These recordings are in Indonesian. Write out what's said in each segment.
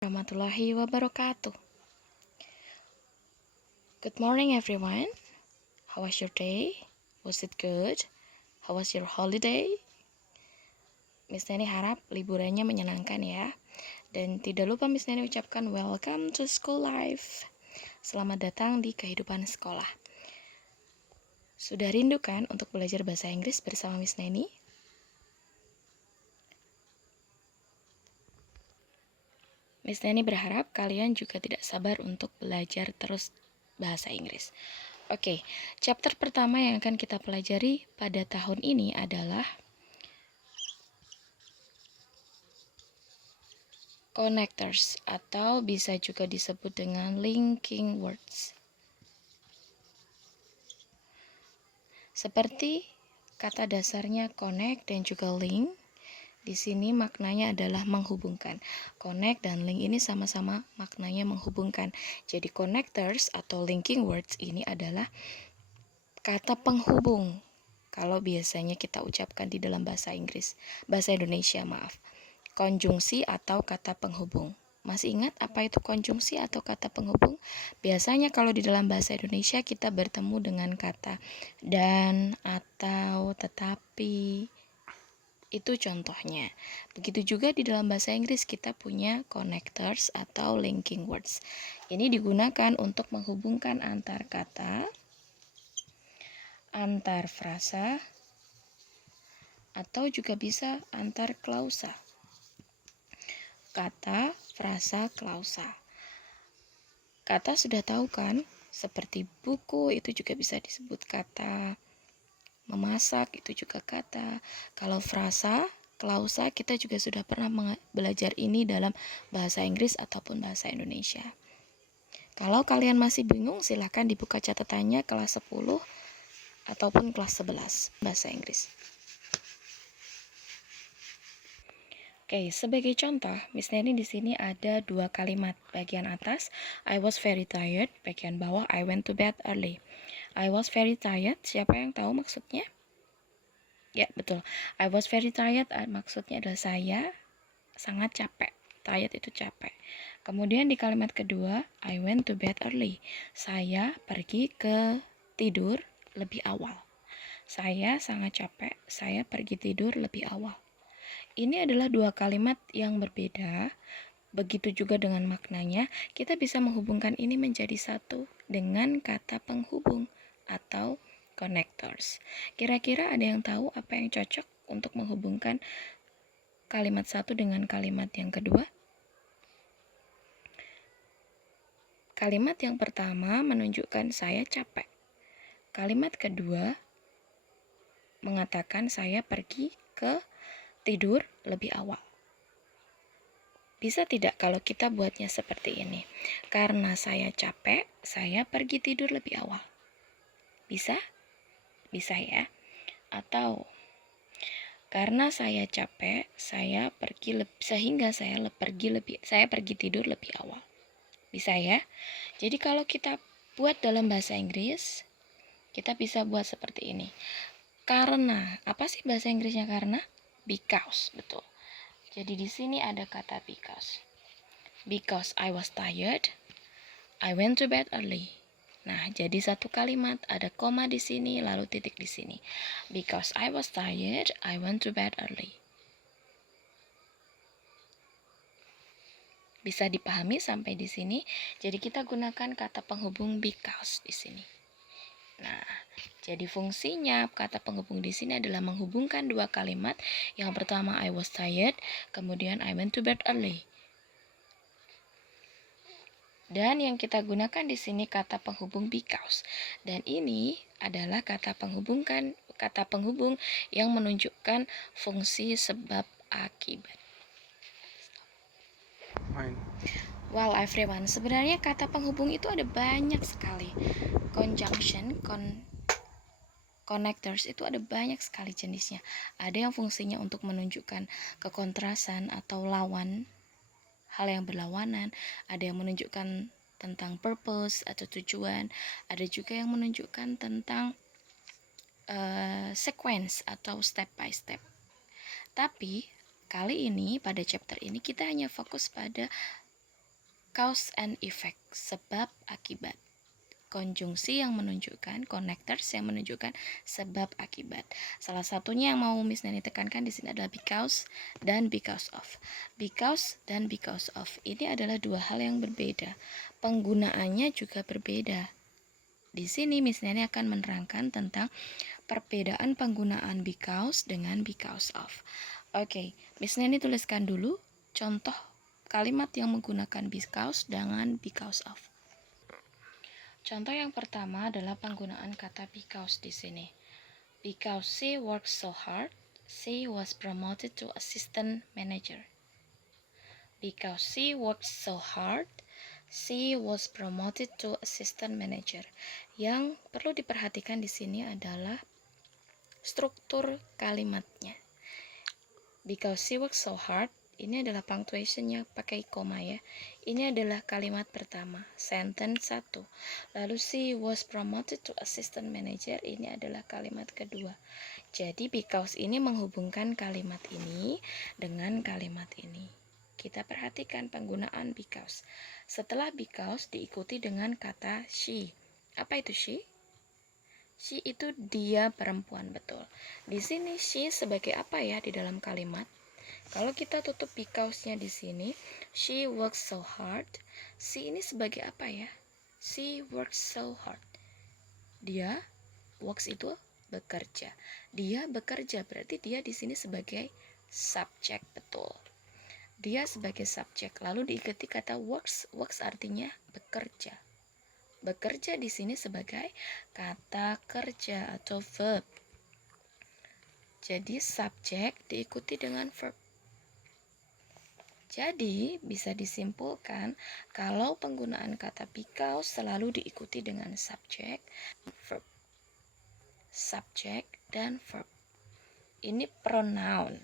Warahmatullahi wabarakatuh. Good morning everyone. How was your day? Was it good? How was your holiday? Miss Neni harap liburannya menyenangkan ya. Dan tidak lupa Miss Neni ucapkan welcome to school life. Selamat datang di kehidupan sekolah. Sudah rindu kan untuk belajar bahasa Inggris bersama Miss Neni? Miss Neni berharap kalian juga tidak sabar untuk belajar terus bahasa Inggris. Oke, chapter pertama yang akan kita pelajari pada tahun ini adalah connectors atau bisa juga disebut dengan linking words. Seperti kata dasarnya connect dan juga link, di sini maknanya adalah menghubungkan. Connect dan link ini sama-sama maknanya menghubungkan. Jadi connectors atau linking words ini adalah kata penghubung. Kalau biasanya kita ucapkan di dalam bahasa Indonesia, konjungsi atau kata penghubung. Masih ingat apa itu konjungsi atau kata penghubung? Biasanya kalau di dalam bahasa Indonesia kita bertemu dengan kata dan, atau, tetapi. Itu contohnya. Begitu juga di dalam bahasa Inggris kita punya connectors atau linking words. Ini digunakan untuk menghubungkan antar kata, antar frasa, atau juga bisa antar klausa. Kata, frasa, klausa. Kata sudah tahu kan? Seperti buku itu juga bisa disebut kata. Memasak itu juga kata. Kalau frasa, klausa kita juga sudah pernah belajar ini dalam bahasa Inggris ataupun bahasa Indonesia. Kalau kalian masih bingung, silahkan dibuka catatannya kelas 10 ataupun kelas 11 bahasa Inggris. Oke, sebagai contoh, Miss Neni di sini ada dua kalimat. Bagian atas, I was very tired. Bagian bawah, I went to bed early. I was very tired. Siapa yang tahu maksudnya? Ya, betul. I was very tired. Maksudnya adalah saya sangat capek. Tired itu capek. Kemudian di kalimat kedua, I went to bed early. Saya pergi ke tidur lebih awal. Saya sangat capek. Saya pergi tidur lebih awal. Ini adalah dua kalimat yang berbeda. Begitu juga dengan maknanya, kita bisa menghubungkan ini menjadi satu dengan kata penghubung atau connectors. Kira-kira ada yang tahu apa yang cocok untuk menghubungkan kalimat satu dengan kalimat yang kedua? Kalimat yang pertama menunjukkan saya capek. Kalimat kedua mengatakan saya pergi ke tidur lebih awal. Bisa tidak kalau kita buatnya seperti ini? Karena saya capek, saya pergi tidur lebih awal. Bisa? Bisa ya? Atau karena saya capek, saya pergi tidur lebih awal. Bisa ya? Jadi kalau kita buat dalam bahasa Inggris, kita bisa buat seperti ini. Karena, apa sih bahasa Inggrisnya karena? Because, betul. Jadi di sini ada kata because. Because I was tired, I went to bed early. Nah, jadi satu kalimat ada koma di sini lalu titik di sini. Because I was tired, I went to bed early. Bisa dipahami sampai di sini? Jadi kita gunakan kata penghubung because di sini. Nah, jadi fungsinya kata penghubung di sini adalah menghubungkan dua kalimat. Yang pertama I was tired, kemudian I went to bed early. Dan yang kita gunakan di sini kata penghubung because. Dan ini adalah kata penghubung yang menunjukkan fungsi sebab akibat. Well everyone, sebenarnya kata penghubung itu ada banyak sekali. Conjunction, connectors itu ada banyak sekali jenisnya. Ada yang fungsinya untuk menunjukkan kekontrasan atau lawan, hal yang berlawanan. Ada yang menunjukkan tentang purpose atau tujuan. Ada juga yang menunjukkan tentang sequence atau step by step. Tapi kali ini pada chapter ini kita hanya fokus pada Cause and effect, sebab akibat. Konjungsi yang menunjukkan, connectors yang menunjukkan sebab akibat. Salah satunya yang mau Miss Nani tekankan di sini adalah because dan because of. Because dan because of ini adalah dua hal yang berbeda. Penggunaannya juga berbeda. Di sini Miss Nani akan menerangkan tentang perbedaan penggunaan because dengan because of. Oke, Miss Nani tuliskan dulu contoh kalimat yang menggunakan because dengan because of. Contoh yang pertama adalah penggunaan kata because di sini. Because she worked so hard, she was promoted to assistant manager. Because she worked so hard, she was promoted to assistant manager. Yang perlu diperhatikan di sini adalah struktur kalimatnya. Because she worked so hard, ini adalah punctuationnya pakai koma ya. Ini adalah kalimat pertama, sentence 1. Lalu she was promoted to assistant manager, ini adalah kalimat kedua. Jadi because ini menghubungkan kalimat ini dengan kalimat ini. Kita perhatikan penggunaan because. Setelah because diikuti dengan kata she. Apa itu she? She itu dia perempuan, betul. Di sini she sebagai apa ya di dalam kalimat? Kalau kita tutup because-nya di sini, she works so hard. She ini sebagai apa ya? She works so hard. Dia works itu bekerja. Dia bekerja berarti dia di sini sebagai subjek, betul. Dia sebagai subjek. Lalu diikuti kata works. Works artinya bekerja. Bekerja di sini sebagai kata kerja atau verb. Jadi subjek diikuti dengan verb. Jadi, bisa disimpulkan kalau penggunaan kata because selalu diikuti dengan subjek, verb. Subjek dan verb. Ini pronoun.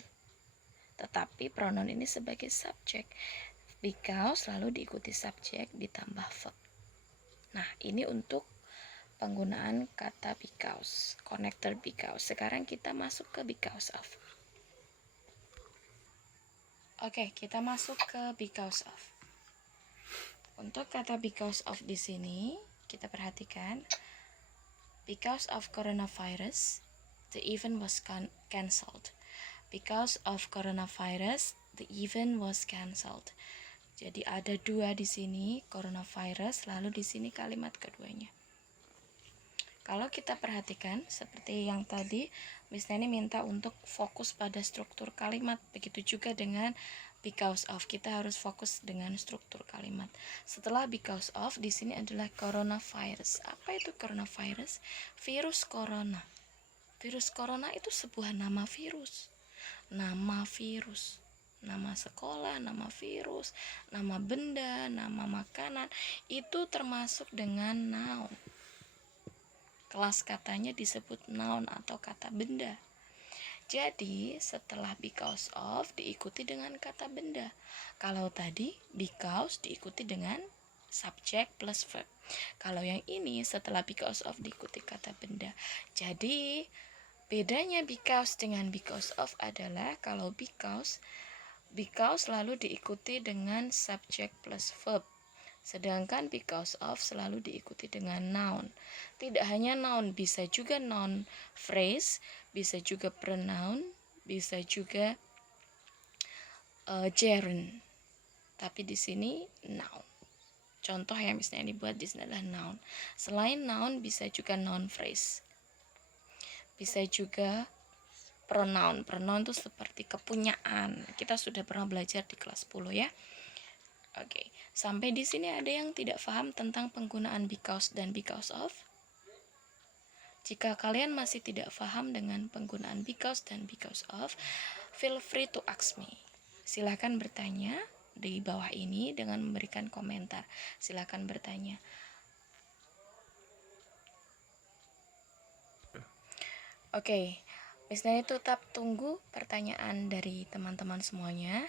Tetapi pronoun ini sebagai subjek. Because selalu diikuti subjek ditambah verb. Nah, ini untuk penggunaan kata because, connector because. Sekarang kita masuk ke because of. Oke, kita masuk ke because of. Untuk kata because of di sini, kita perhatikan because of coronavirus, the event was cancelled. Because of coronavirus, the event was cancelled. Jadi ada dua di sini, coronavirus, lalu di sini kalimat keduanya. Kalau kita perhatikan, seperti yang tadi, Miss Nani minta untuk fokus pada struktur kalimat. Begitu juga dengan because of, kita harus fokus dengan struktur kalimat. Setelah because of, di sini adalah coronavirus. Apa itu coronavirus? Virus corona. Virus corona itu sebuah nama virus. Nama virus. Nama sekolah, nama virus, nama benda, nama makanan, itu termasuk dengan noun. Kelas katanya disebut noun atau kata benda. Jadi setelah because of diikuti dengan kata benda. Kalau tadi because diikuti dengan subjek plus verb. Kalau yang ini setelah because of diikuti kata benda. Jadi bedanya because dengan because of adalah kalau because lalu diikuti dengan subjek plus verb. Sedangkan because of selalu diikuti dengan noun. Tidak hanya noun, bisa juga noun phrase, bisa juga pronoun, bisa juga gerund. Tapi di sini noun. Contoh yang misalnya dibuat di sini adalah noun. Selain noun bisa juga noun phrase. Bisa juga pronoun. Pronoun itu seperti kepunyaan. Kita sudah pernah belajar di kelas 10 ya. Oke, sampai di sini ada yang tidak paham tentang penggunaan because dan because of? Jika kalian masih tidak paham dengan penggunaan because dan because of, feel free to ask me. Silakan bertanya di bawah ini dengan memberikan komentar. Silakan bertanya. Oke, Miss Nani tetap tunggu pertanyaan dari teman-teman semuanya.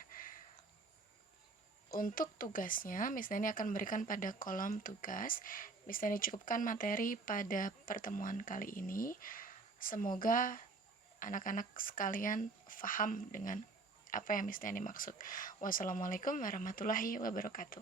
Untuk tugasnya, Miss Nani akan memberikan pada kolom tugas. Miss Nani cukupkan materi pada pertemuan kali ini. Semoga anak-anak sekalian paham dengan apa yang Miss Nani maksud. Wassalamualaikum warahmatullahi wabarakatuh.